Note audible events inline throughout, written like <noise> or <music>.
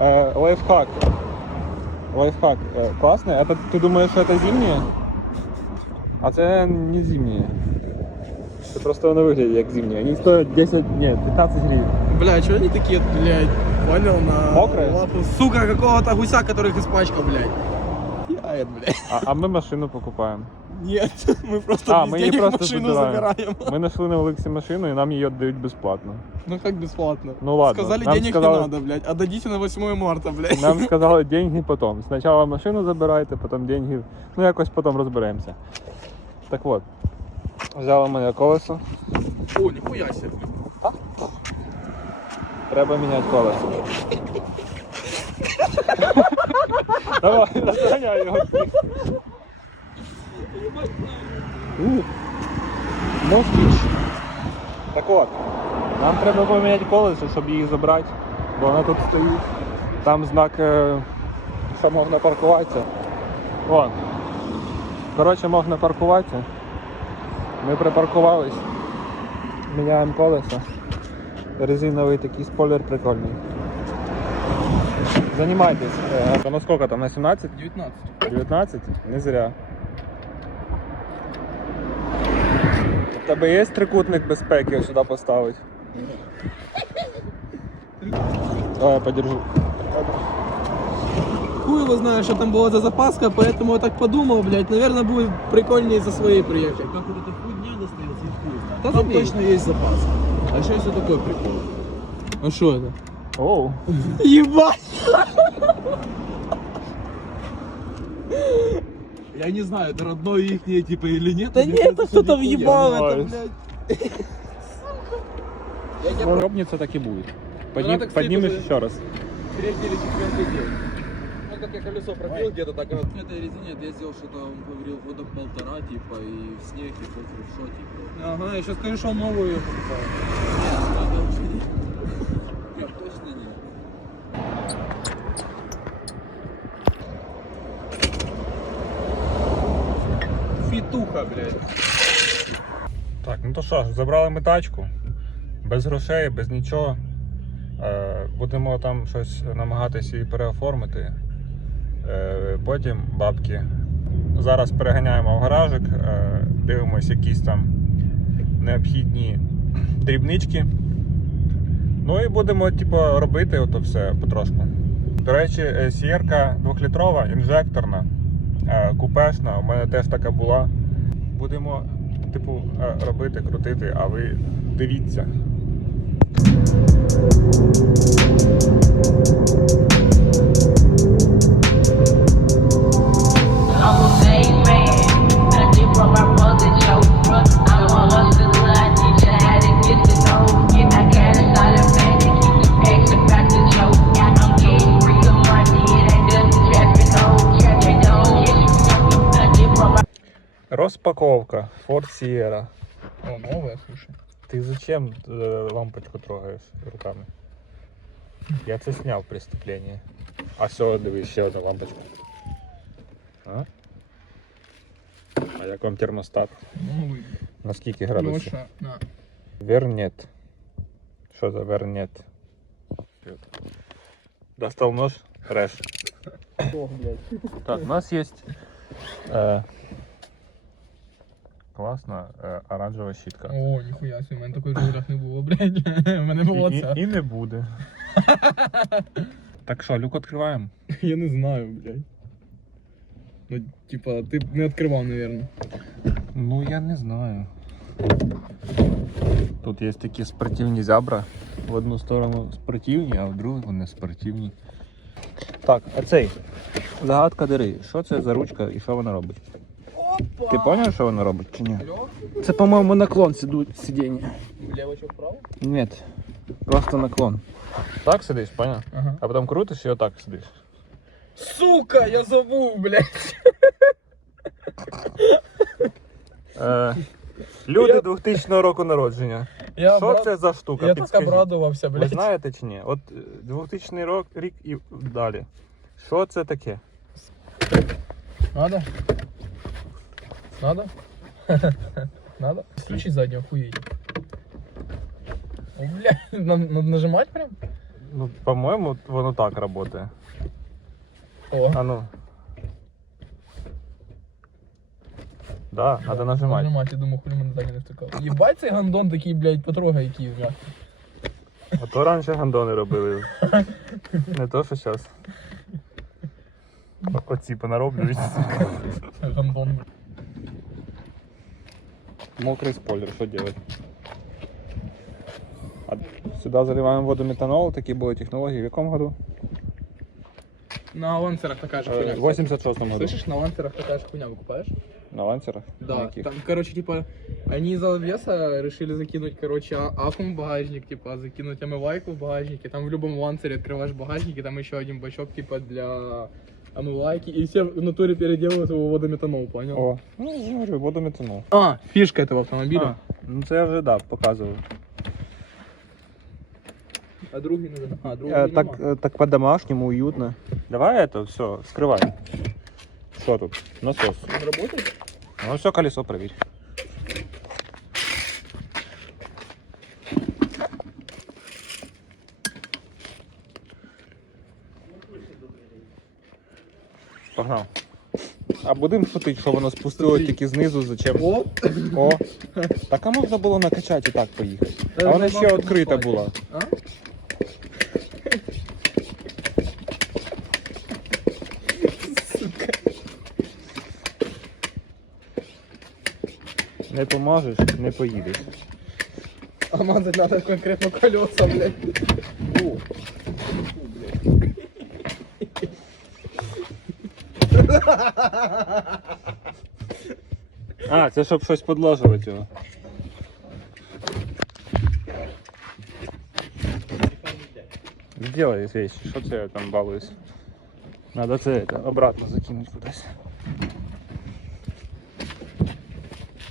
Э, лайфхак. Лайфхак. Э, классный. Это ты думаешь, что это зимние? А це не зимние. Це просто вони виглядають як зимні. Вони стоять 10, ні, 15 гривень. Бля, что они такие, блядь, понял, на Мокрые? лапу, сука, какого-то гуся, который их испачкал, блядь. Яет, блядь. А, а ми машину покупаємо. Нет, мы просто А, без її денег просто машину забираємо. забираем. Ми знайшли на Олексі машину і нам її віддають безплатно. Ну как бесплатно? Ну ладно, Сказали, нам денег сказали- не надо, блядь. Отдадите на 8 марта, блядь. Нам сказали деньги потім. Спочатку машину забирайте, потім деньги. Ну якось потім розберемося. Так от. Взяли мене колесо. О, нихуя себе. Треба міняти колесо. Давай, розганяй його. Москвич. Так от, нам треба поміняти колесо, щоб її забрати, бо вона тут стоїть. Там знак, е, що можна паркуватися. Вон. Коротше, можна паркуватися. Ми припаркувались. Міняємо колесо. Резиновий такий спойлер прикольний. Занимайтесь. То на сколько там? На 17? 19. 19? Не зря. У тебе є трикутник безпеки сюди поставити? Давай я подержу. Хуй его знаю, что там была за запаска, поэтому я так подумал, блядь, наверное, будет прикольнее за своей приехать. Как вот эта хуйня достается из хуй. Да Там забей. точно есть запас. А сейчас вот такой прикол. А что это? Оу. Ебать! Я не знаю, это родное их типа или нет. Да нет, это что-то нихуя. въебал это, нравится. блядь. Ну, робница так и будет. Подним, Надо, кстати, поднимешь еще раз. Третий или четвертый день. Ну, как я колесо пробил где-то так, вот. На этой резине я ездил что-то, он говорил, года полтора, типа, и в снег, и в шо, типа. Ага, я сейчас скажу, что новую покупаю. То що ж, забрали ми тачку. Без грошей, без нічого. Е, будемо там щось намагатися її переоформити. Е, потім бабки. Зараз переганяємо в гаражик, е, дивимось якісь там необхідні дрібнички. Ну і будемо типу, робити ото все потрошку. До речі, сієрка 2-літрова, інжекторна, купешна. У мене теж така була. Будемо, типу, е, робити, крутити, а ви дивіться. I'm Розпаковка Ford Sierra. О, новая, слушай. Ти зачем е, лампочку трогаєш руками? Я це зняв преступлення. А все, дивись, ще одна лампочка. А? А як вам термостат? Новый. На скільки градусів? Леша, на. Вернет. Що за вернет? Достал нож, реш. Ох, блядь. Так, у нас є е, класна е, оранжева щітка. О, ніхуя собі, у мене такої в не було, блядь. <laughs> У мене була І, ця. і, і не буде. <laughs> так що, люк відкриваємо? Я не знаю, блядь. Ну, типа, ти не відкривав, наверное. Ну, я не знаю. Тут є такі спортивні зябра. В одну сторону спортивні, а в другу вони спортивні. Так, а цей. Загадка дири. Що це за ручка і що вона робить? Опа! Ти зрозумів, що вона робить чи ні? Це, по-моєму, наклон сидіння. Влево чи вправо? Ні, просто наклон. Так сидиш, понял? Ага. А потім крутиш і отак сидиш. Сука, я забув, блядь. Е, люди 2000 року народження. Я Що обрад- це за штука? Я так Підскажіть. обрадувався, Ви блядь. знаєте чи ні? От е, 2000 рок, рік і далі. Що це таке? Надо? Надо? <laughs> Надо? Включи заднюю, охуеть. О, бля, <laughs> надо, нажимать прям? Ну, по-моєму, воно так працює. О. А ну. Да, надо нажимати. Нажимать, я думаю, хули мене так не втикав. Єбать цей гандон такий, блядь, потрогай який м'який. А то раніше гандони робили. <laughs> Не то, що зараз. Оці понароблюють. Гандон. Мокрий спойлер, що делать? А сюди заливаємо воду метанол, такі були технології. В якому году? На ланцерах така же Е, хуйня. В 86-му году. Слышишь, на ланцерах такая же хуйня выкупаешь? На ланцерах? На Да, яких? там, короче, типа, они из-за веса решили закинуть, короче, а- аккум в багажник, типа, закинуть омывайку в багажнике, там в любом ланцере открываешь багажник, и там еще один бачок, типа, для омывайки, и все в натуре переделывают его в водометанол, понял? О, ну, я говорю, воду метанол. А, фишка этого автомобиля. Ну це я вже да, показував. А, другий не А, другий Е, нема. так, е, так по-домашнему, уютно. Давай это, все, скрывай. Что тут? Насос. Он работает? Ну все, колесо проверь. Погнав. А будемо шутити, що воно спустило тільки знизу, зачем? О, О. Так а можна було накачати і так поїхати. А вона ще відкрита була. а? Не поможеш, не поїдеш. А мазать надо конкретно колеса, блядь. <laughs> А, це щоб щось підложувати його. Сделай вещь, що це я там балуюсь. Надо це это, обратно закинуть кудись.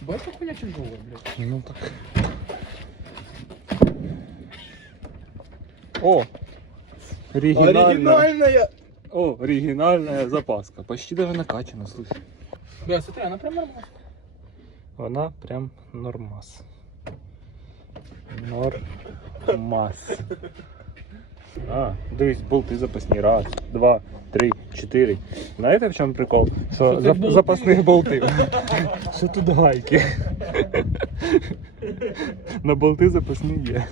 Бачиш, хуйня тяжелая, блядь. Ну так. О! Оригинальная. Оригинальная! О, оригинальная запаска. Почти даже накачана, слушай. Бля, смотри, она прям нормально. Вона прям нормас. Нормас. А, дивись, болти запасні. Раз, два, три, чотири. Знаєте в чому прикол? Що Що це зап- болти? запасних болтів. Що тут гайки. На болти запасні є.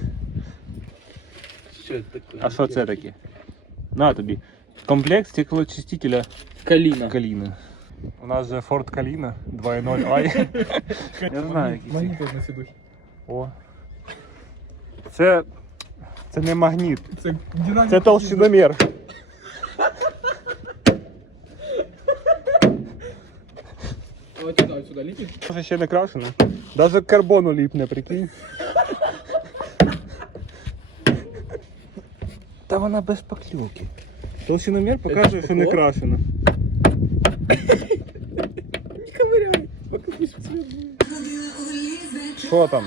Что это такое? А що це таке? На тобі. Комплект стеклоочистителя Калина. Каліна. У нас же Ford Каліна 2.0 i. Я знаю, який. Магніт на сідухі. О. Це. Це не магніт. Це динамік. Це толщиномір. От сюди, от сюди ліпить. Може ще не крашено. Даже к карбону ліпне, прикинь. Та вона без поклюки. Толщиномір показує, що не крашено. Не ковыряй. Что. Що там?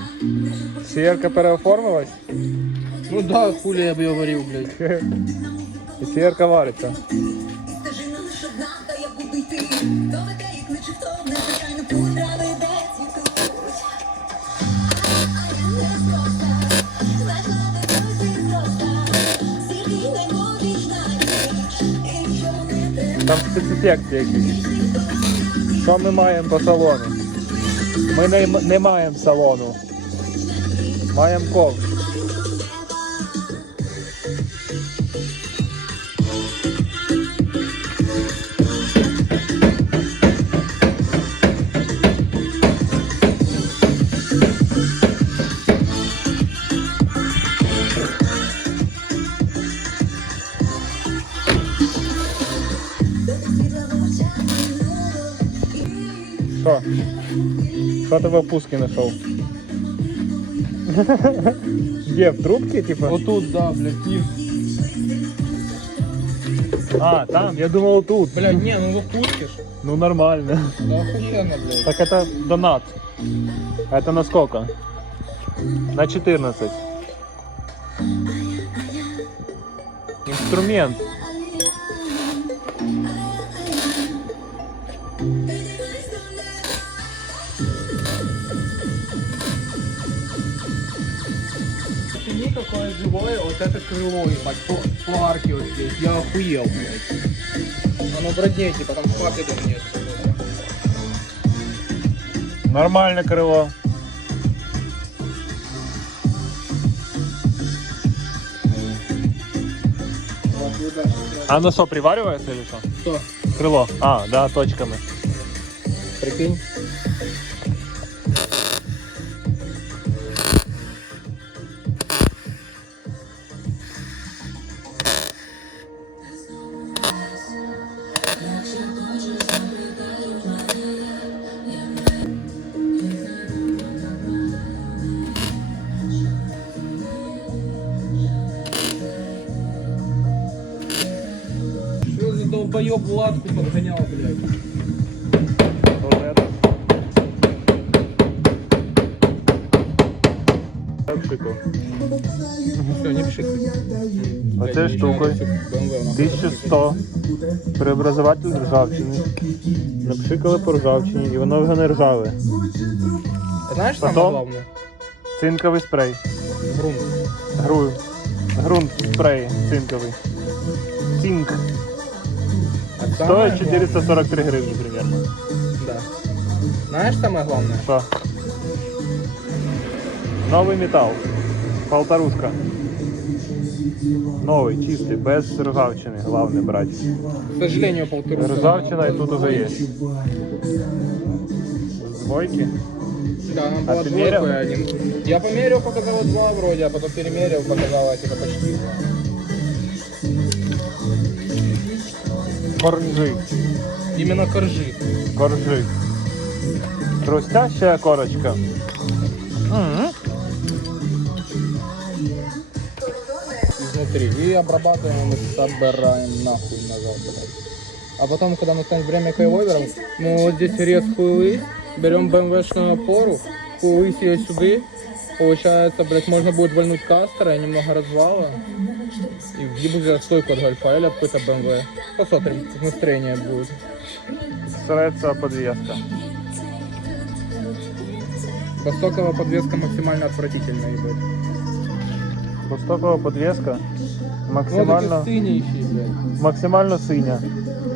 Сієрка переоформилась? Ну да, хули я б ее варил, блядь. <laughs> І сієрка вариться. Там спецефекти якісь. Що ми маємо по салону? Ми не, не маємо салону. Маємо ковш. Що? Що ти в опуске знайшов? Де, в трубці, типа? Отут, да, блядь, низ. А, там, я думал тут. Блядь, не, ну запустишь. Ну нормально. Ну охуенно, блядь. Так это донат. Это на сколько? На 14. Инструмент. такое живое, вот это крыло, ебать, фларки вот здесь, я охуел, блядь. Оно броднее, типа, там флаг идет нет. Нормально крыло. А оно что, приваривается или что? Что? Крыло. А, да, точками. Прикинь. Долбоёб подгонял, блядь? Все, не пшикай. Оце штукою. 1100. Преобразователь ржавчини. Напшикали по ржавчині і воно вже не ржаве. Знаешь самое Потом? главное? Цинковий спрей. Грунт. Гру... Грунт спрей цинковий. Цинк. А самое Стоїть 443 гривні примерно. главное- Да. Знаешь самое главное? Що? Новий метал. Полторушка. Новий, чистий, без ржавчини. Головне брати. К сожалению, полтора. Ржавчина і тут уже є. З двойки. Да, она А была ты двойка мерил? и один. Я померил, показала два вроде, а потом перемерил, показала типа почти два. Коржи. Именно коржи. Коржи. Хрустящая корочка. М. изнутри. И обрабатываем и собираем нахуй назад, блядь. А потом, когда настанет время кайловером, мы вот здесь рез хуйлы, берем БМВшную опору, хуйлы ее сюда, получается, блядь, можно будет вальнуть кастера и немного развала, и въебу за стойку от гольфа какой-то БМВ. Посмотрим, настроение будет. Срется подвеска. Востоковая подвеска максимально отвратительная, ебать. Востокова подвеска Ну, максимально, это синейший, блядь. максимально синя.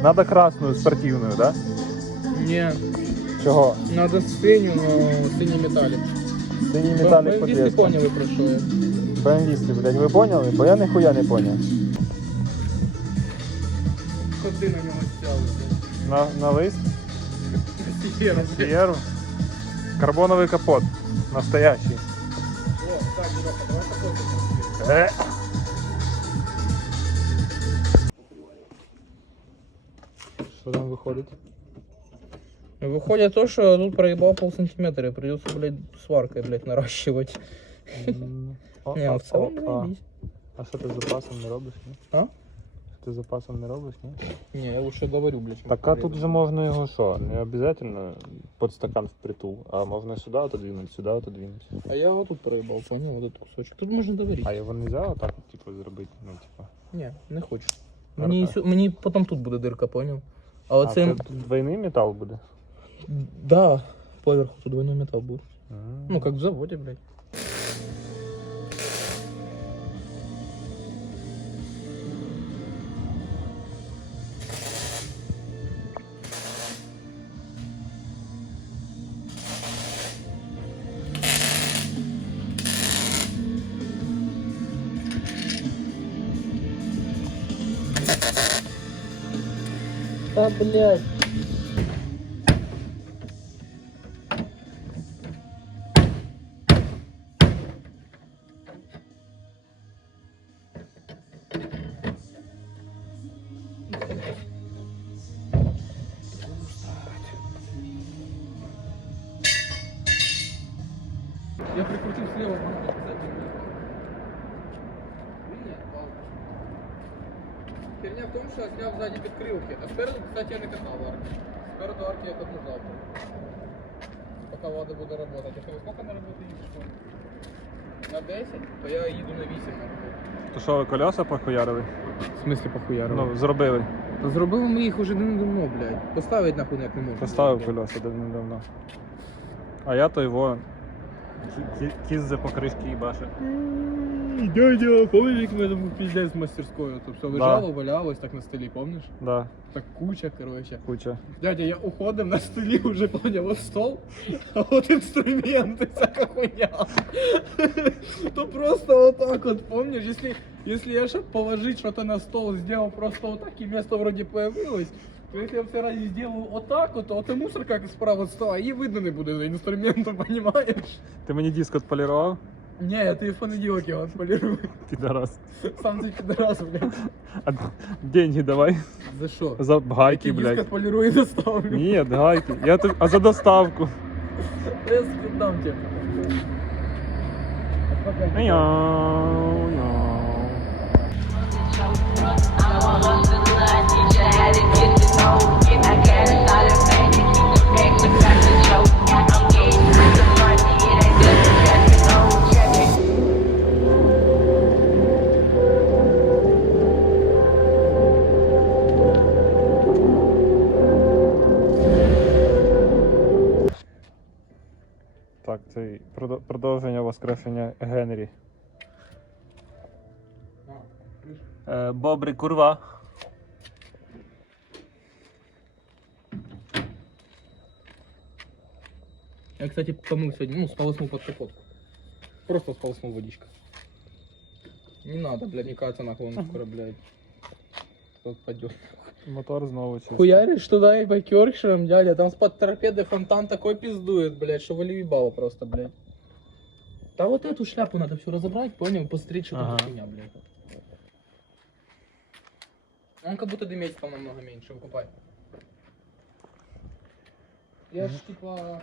Надо красную, спортивную, да? Не, Чого? надо синюю, но синий металлик. Б- БМВ подвеска. поняли, про я. БМВісти, блядь, ви поняли? Бо я ніхуя не поняв. Що ти на нього стяв, блядь? На, на лист, Сієра, блядь. сієру. Карбоновий капот. Настоящий. О, так, Леха, давай пофотимо. Е. Що там виходить? Выходит то, что тут проебал пол сантиметра, и придется, блядь, сваркой, блядь, наращивать. О, Не, а, в целом о, а. заебись. А що ти з запасом не робиш, ні? А? Що ти з запасом не робиш, ні? Не, я лучше говорю, блядь. чем Так а говорю. тут же можна його що? Не обов'язково під стакан впритул, а можна сюди отодвинуть, сюди отодвинуть. А я вот тут проебал, понял, вот этот кусочек. Тут можно доверить. А його нельзя отак, типу, зробити, ну, типу. Не, не хочу. Ага. Мені, сю- мені потом тут буде дирка, понял? А А оце... це тут двойний метал буде? Да, поверху тут двойной металл будет. М. Ну, как в заводе, блядь. блядь. Херня в том, что я снял сзади подкрылки. А спереду, кстати, я накатал арки. Спереду арки я катну завтра. Пока Влада буде работать. А ты сколько на работу едешь? На 10? То я їду на 8 на роботу. То що, ви колеса похуярили? В смысле похуярили? Ну, зробили. Та зробили ми їх уже давно, блядь. Поставить нахуй як не можна. Поставив блядь. колеса давно-давно. А я то його Кіз по кришки їбаше. Дядя, помнишь, як ми там пиздец з мастерською? То все лежало, валялось так на столі, помниш? Да, Так куча, короче. куча. Дядя, я уходив на столі вже поняв, от стол, а от інструменти, всяка хуйня. То просто вот так вот, помнишь, если, если я чтоб положить что-то на стол, сделал просто вот так, и место вроде появилось, то если я все ради сделаю вот так вот, то вот и мусор как справа от стола, и видно не буде за інструментом, <laughs> понимаешь? Ти мені диск отполірував? Не, ты в понеділок я отполирую. <laughs> Підарас. Сам ты пидорас, блядь. <laughs> А деньги давай. За що? За гайки, Який диск блядь. отполирую і доставлю. Ні, гайки. Я тобі... А за доставку. Я скидам тебе. Мяу, мяу. I'm a hustler, I teach you how to get Так, це продовження воскрешення Генрі. Е, Бобри курва. Я, кстати, помыл сегодня, ну, сполоснул под капотку. Просто сполоснул водичка. Не надо, блядь, не кататься нахуй, он скоро, блядь, кто падет. Мотор знову чистий. Хуяришь туда и байкершером, дядя, там с-под торпеды фонтан такой пиздует, блядь, что вали ебало просто, блядь. Да вот эту шляпу надо все разобрать, понял, посмотреть, что там Ага. за хуйня, блядь. Он как будто дымить стал намного меньше, выкупай. Я ж типа.